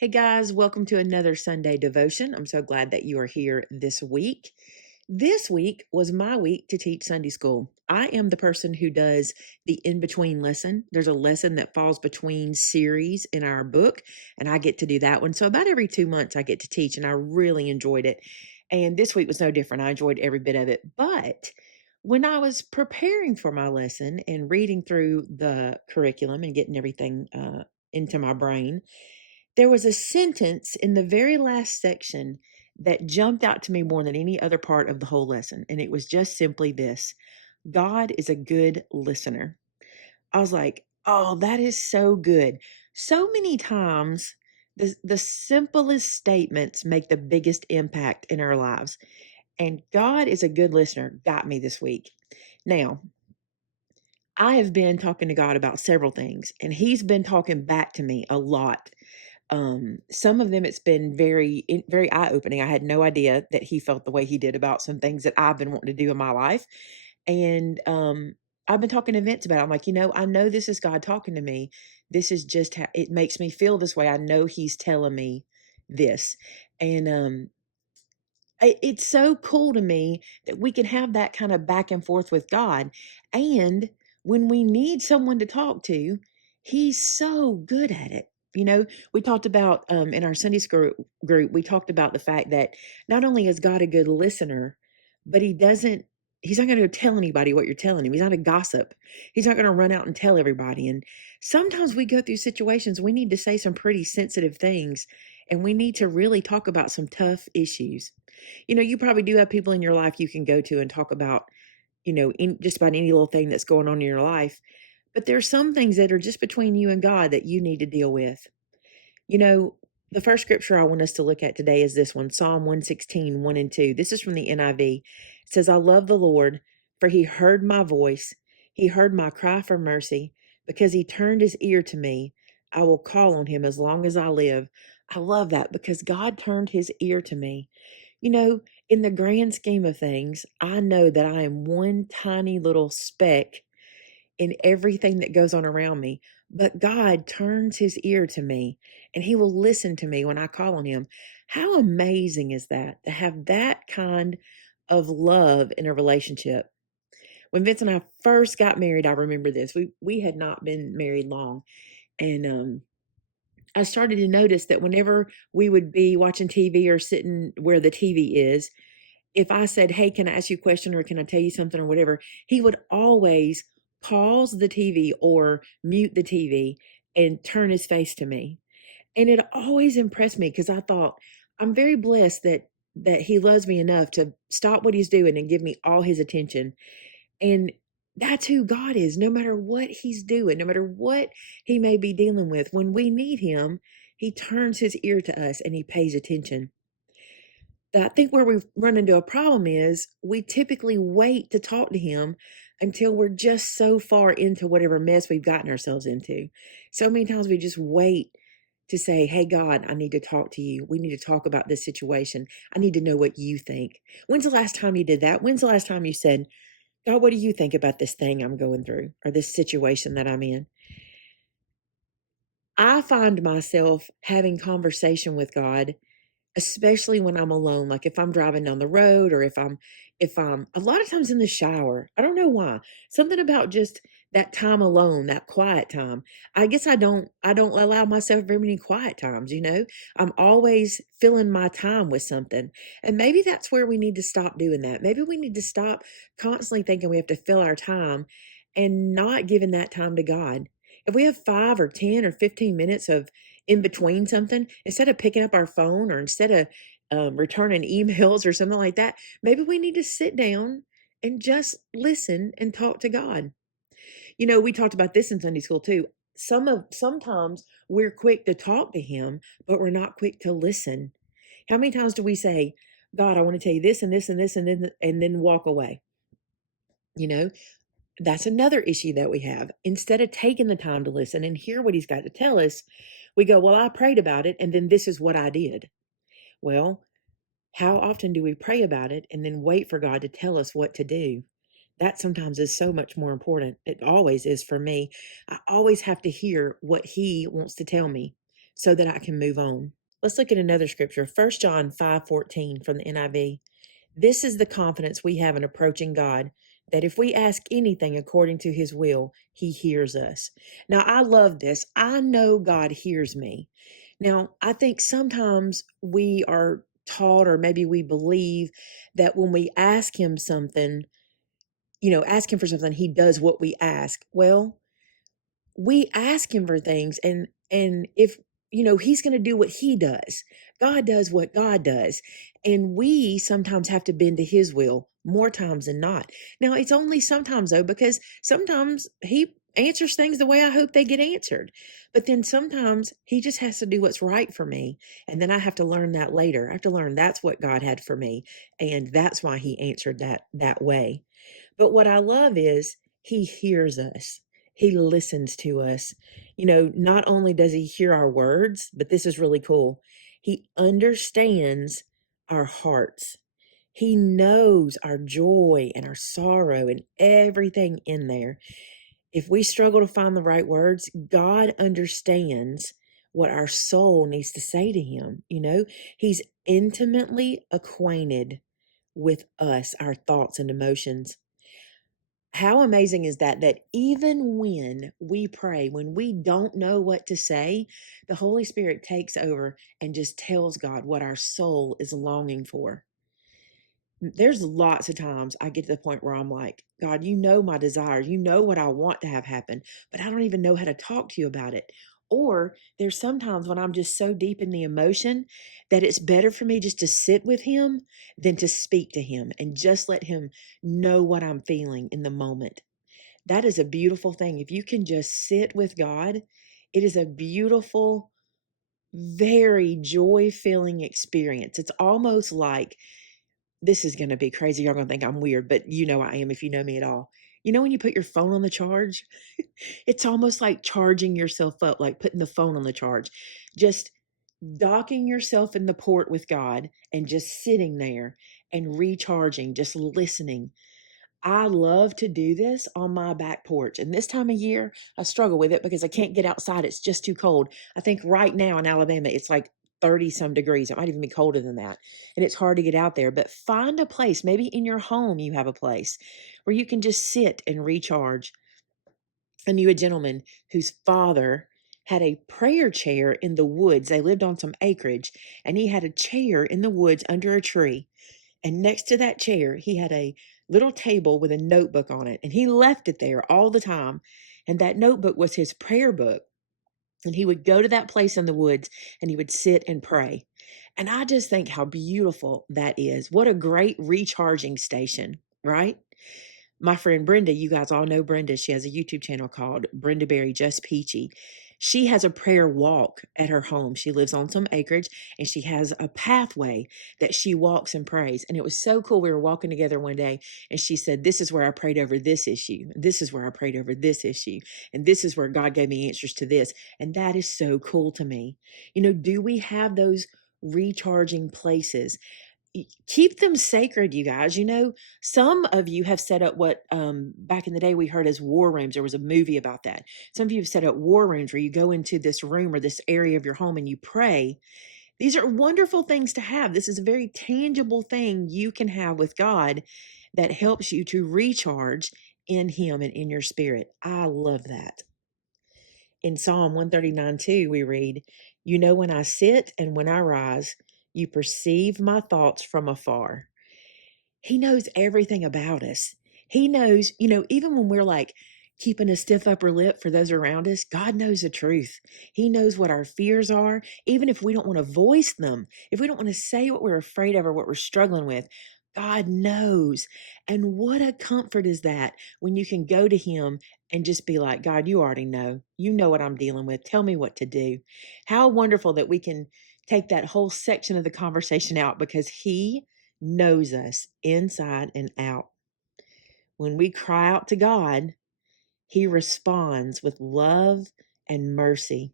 Hey guys, welcome to another Sunday devotion. I'm so glad that you are here this week. This week was my week to teach Sunday school. I am the person who does the in between lesson. There's a lesson that falls between series in our book, and I get to do that one. So, about every 2 months, I get to teach, and I really enjoyed it. And this week was no different. I enjoyed every bit of it. But when I was preparing for my lesson and reading through the curriculum and getting everything into my brain, there was a sentence in the very last section that jumped out to me more than any other part of the whole lesson. And it was just simply this: God is a good listener. I was like, oh, that is so good. So many times, the simplest statements make the biggest impact in our lives. And God is a good listener got me this week. Now, I have been talking to God about several things, and He's been talking back to me a lot. Some of them it's been very eye-opening. I had no idea that he felt the way he did about some things that I've been wanting to do in my life. And I've been talking to Vince about it. I'm like, I know this is God talking to me. This is just how it makes me feel this way. I know he's telling me this. And it's so cool to me that we can have that kind of back and forth with God. And when we need someone to talk to, he's so good at it. We talked about in our Sunday school group, we talked about the fact that not only is God a good listener, but he's not going to tell anybody what you're telling him. He's not a gossip. He's not going to run out and tell everybody. And sometimes we go through situations, we need to say some pretty sensitive things, and we need to really talk about some tough issues. You probably do have people in your life you can go to and talk about, just about any little thing that's going on in your life. But there's some things that are just between you and God that you need to deal with. You know, the first scripture I want us to look at today is this one, Psalm 116, 1 and 2. This is from the NIV. It says, I love the Lord, for he heard my voice. He heard my cry for mercy. Because he turned his ear to me, I will call on him as long as I live. I love that because God turned his ear to me. You know, in the grand scheme of things, I know that I am one tiny little speck in everything that goes on around me. But God turns his ear to me and he will listen to me when I call on him. How amazing is that to have that kind of love in a relationship? When Vince and I first got married, I remember this. We had not been married long. And I started to notice that whenever we would be watching TV or sitting where the TV is, if I said, "Hey, can I ask you a question or can I tell you something or whatever?" He would always pause the TV or mute the TV and turn his face to me. And it always impressed me because I thought, I'm very blessed that he loves me enough to stop what he's doing and give me all his attention. And that's who God is, no matter what he's doing, no matter what he may be dealing with. When we need him, he turns his ear to us and he pays attention. I think where we run into a problem is we typically wait to talk to him until we're just so far into whatever mess we've gotten ourselves into. So many times we just wait to say, "Hey, God, I need to talk to you. We need to talk about this situation. I need to know what you think." When's the last time you did that? When's the last time you said, "God, what do you think about this thing I'm going through or this situation that I'm in?" I find myself having conversation with God, especially when I'm alone, like if I'm driving down the road or if I'm a lot of times in the shower. I don't know why. Something about just that time alone, that quiet time. I guess I don't allow myself very many quiet times. I'm always filling my time with something. And maybe that's where we need to stop doing that. Maybe we need to stop constantly thinking we have to fill our time and not giving that time to God. If we have 5 or 10 or 15 minutes of in between something, instead of picking up our phone or instead of returning emails or something like that, maybe we need to sit down and just listen and talk to God. We talked about this in Sunday school too. Sometimes we're quick to talk to him, but we're not quick to listen. How many times do we say, God, I want to tell you this and this and this and then walk away? You know, that's another issue that we have. Instead of taking the time to listen and hear what he's got to tell us, we go, well, I prayed about it and then this is what I did. Well, how often do we pray about it and then wait for God to tell us what to do? That sometimes is so much more important. It always is for me. I always have to hear what he wants to tell me so that I can move on. Let's look at another scripture, 1 John 5:14 from the NIV. This is the confidence we have in approaching God, that if we ask anything according to his will, he hears us. Now, I love this. I know God hears me. Now, I think sometimes we are taught, or maybe we believe, that when we ask him something, ask him for something, he does what we ask. Well, we ask him for things, and if he's going to do what he does. God does what God does, and we sometimes have to bend to his will more times than not. Now, it's only sometimes, though, because sometimes he answers things the way I hope they get answered, but then sometimes he just has to do what's right for me, and then I have to learn that later. I have to learn that's what God had for me, and that's why he answered that way. But what I love is he hears us. He listens to us. Not only does he hear our words, but this is really cool. He understands our hearts. He knows our joy and our sorrow and everything in there. If we struggle to find the right words, God understands what our soul needs to say to him. He's intimately acquainted with us, our thoughts and emotions. How amazing is that? That even when we pray, when we don't know what to say, the Holy Spirit takes over and just tells God what our soul is longing for. There's lots of times I get to the point where I'm like, God, you know my desires. You know what I want to have happen, but I don't even know how to talk to you about it. Or there's sometimes when I'm just so deep in the emotion that it's better for me just to sit with him than to speak to him and just let him know what I'm feeling in the moment. That is a beautiful thing. If you can just sit with God, it is a beautiful, very joy-filling experience. It's almost like, this is going to be crazy. You're going to think I'm weird, but I am if you know me at all. When you put your phone on the charge, it's almost like charging yourself up, like putting the phone on the charge, just docking yourself in the port with God and just sitting there and recharging, just listening. I love to do this on my back porch. And this time of year, I struggle with it because I can't get outside. It's just too cold. I think right now in Alabama, it's like 30 some degrees. It might even be colder than that. And it's hard to get out there. But find a place, maybe in your home, you have a place where you can just sit and recharge. I knew a gentleman whose father had a prayer chair in the woods. They lived on some acreage, and he had a chair in the woods under a tree. And next to that chair, he had a little table with a notebook on it. And he left it there all the time. And that notebook was his prayer book. And he would go to that place in the woods and he would sit and pray. And I just think how beautiful that is. What a great recharging station, right? My friend Brenda, you guys all know Brenda. She has a YouTube channel called Brenda Berry Just Peachy. She has a prayer walk at her home. She lives on some acreage and she has a pathway that she walks and prays. And it was so cool. We were walking together one day and she said, this is where I prayed over this issue. This is where I prayed over this issue. And this is where God gave me answers to this. And that is so cool to me. Do we have those recharging places? Keep them sacred, you guys. Some of you have set up what back in the day we heard as war rooms. There was a movie about that. Some of you have set up war rooms where you go into this room or this area of your home and you pray. These are wonderful things to have. This is a very tangible thing you can have with God that helps you to recharge in him and in your spirit. I love that. In Psalm 139:2, we read, when I sit and when I rise, you perceive my thoughts from afar. He knows everything about us. He knows, even when we're like keeping a stiff upper lip for those around us, God knows the truth. He knows what our fears are, even if we don't want to voice them, if we don't want to say what we're afraid of or what we're struggling with. God knows. And what a comfort is that when you can go to him and just be like, God, you already know. You know what I'm dealing with. Tell me what to do. How wonderful that we can take that whole section of the conversation out because he knows us inside and out. When we cry out to God, he responds with love and mercy.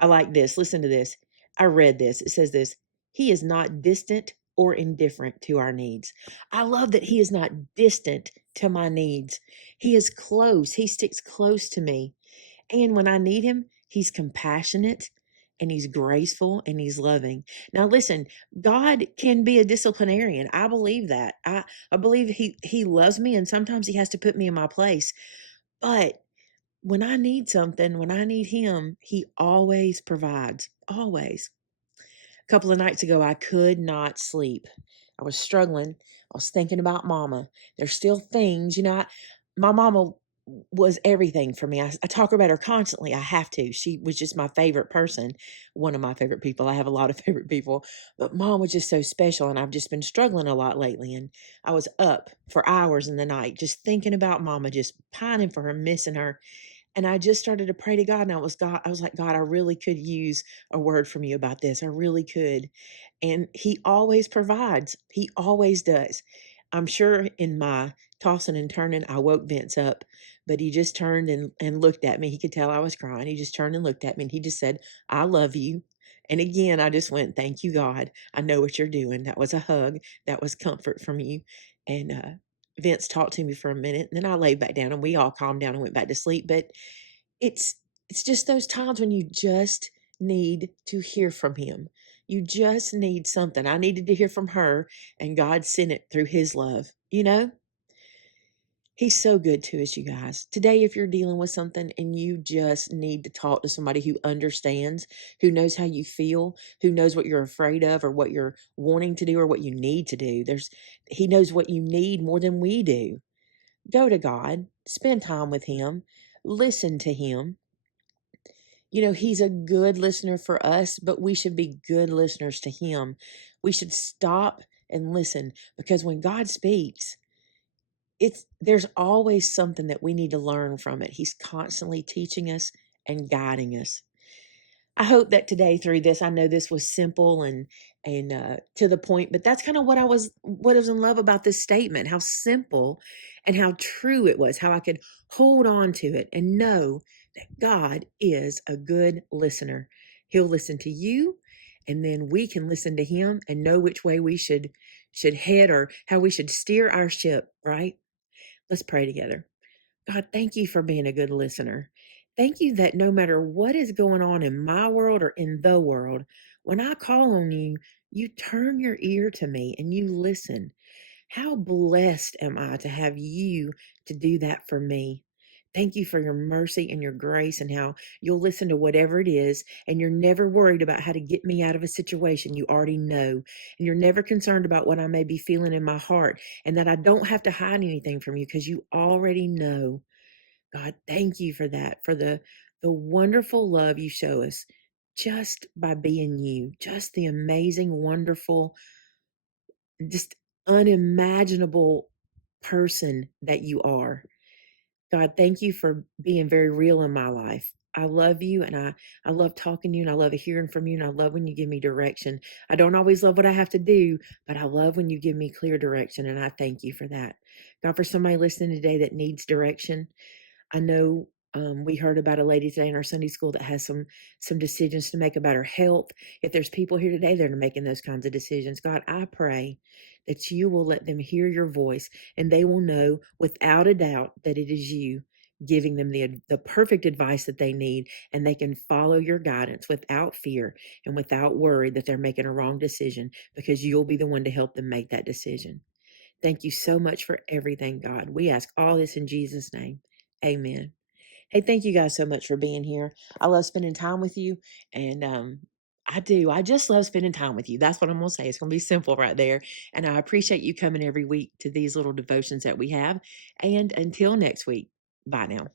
I like this. Listen to this. I read this. It says this: he is not distant or indifferent to our needs. I love that he is not distant to my needs. He is close. He sticks close to me. And when I need him, he's compassionate and he's graceful and he's loving. Now listen, God can be a disciplinarian. I believe that. I believe he loves me and sometimes he has to put me in my place. But when I need something, when I need him, he always provides. Always. A couple of nights ago, I could not sleep. I was struggling. I was thinking about mama. There's still things, my mama was everything for me. I talk about her constantly. I have to. She was just my favorite person, one of my favorite people. I have a lot of favorite people, but mom was just so special. And I've just been struggling a lot lately. And I was up for hours in the night, just thinking about mama, just pining for her, missing her. And I just started to pray to God, and I was like, God, I really could use a word from you about this. I really could. And he always provides. He always does. I'm sure in my tossing and turning, I woke Vince up, but he just turned and looked at me. He could tell I was crying. He just turned and looked at me and he just said, I love you. And again, I just went, thank you, God. I know what you're doing. That was a hug. That was comfort from you. And Vince talked to me for a minute, and then I laid back down and we all calmed down and went back to sleep. But it's it's just those times when you just need to hear from him. You just need something. I needed to hear from her, and God sent it through his love. He's so good to us, you guys. Today, if you're dealing with something and you just need to talk to somebody who understands, who knows how you feel, who knows what you're afraid of or what you're wanting to do or what you need to do, he knows what you need more than we do. Go to God, spend time with him, listen to him. He's a good listener for us, but we should be good listeners to him. We should stop and listen, because when God speaks, there's always something that we need to learn from it. He's constantly teaching us and guiding us. I hope that today through this, I know this was simple and to the point, but that's kind of what I was in love about this statement, how simple and how true it was, how I could hold on to it and know that God is a good listener. He'll listen to you, and then we can listen to him and know which way we should head or how we should steer our ship, right? Let's pray together. God, thank you for being a good listener. Thank you that no matter what is going on in my world or in the world, when I call on you, you turn your ear to me and you listen. How blessed am I to have you to do that for me? Thank you for your mercy and your grace and how you'll listen to whatever it is, and you're never worried about how to get me out of a situation you already know. And you're never concerned about what I may be feeling in my heart, and that I don't have to hide anything from you because you already know. God, thank you for that, for the wonderful love you show us just by being you, just the amazing, wonderful, just unimaginable person that you are. God, thank you for being very real in my life. I love you, and I love talking to you, and I love hearing from you, and I love when you give me direction. I don't always love what I have to do, but I love when you give me clear direction, and I thank you for that. God, for somebody listening today that needs direction, I know we heard about a lady today in our Sunday school that has some decisions to make about her health. If there's people here today that are making those kinds of decisions, God, I pray that you will let them hear your voice and they will know without a doubt that it is you giving them the perfect advice that they need, and they can follow your guidance without fear and without worry that they're making a wrong decision, because you'll be the one to help them make that decision. Thank you so much for everything, God. We ask all this in Jesus' name. Amen. Hey, thank you guys so much for being here. I love spending time with you. And I do. I just love spending time with you. That's what I'm going to say. It's going to be simple right there. And I appreciate you coming every week to these little devotions that we have. And until next week, bye now.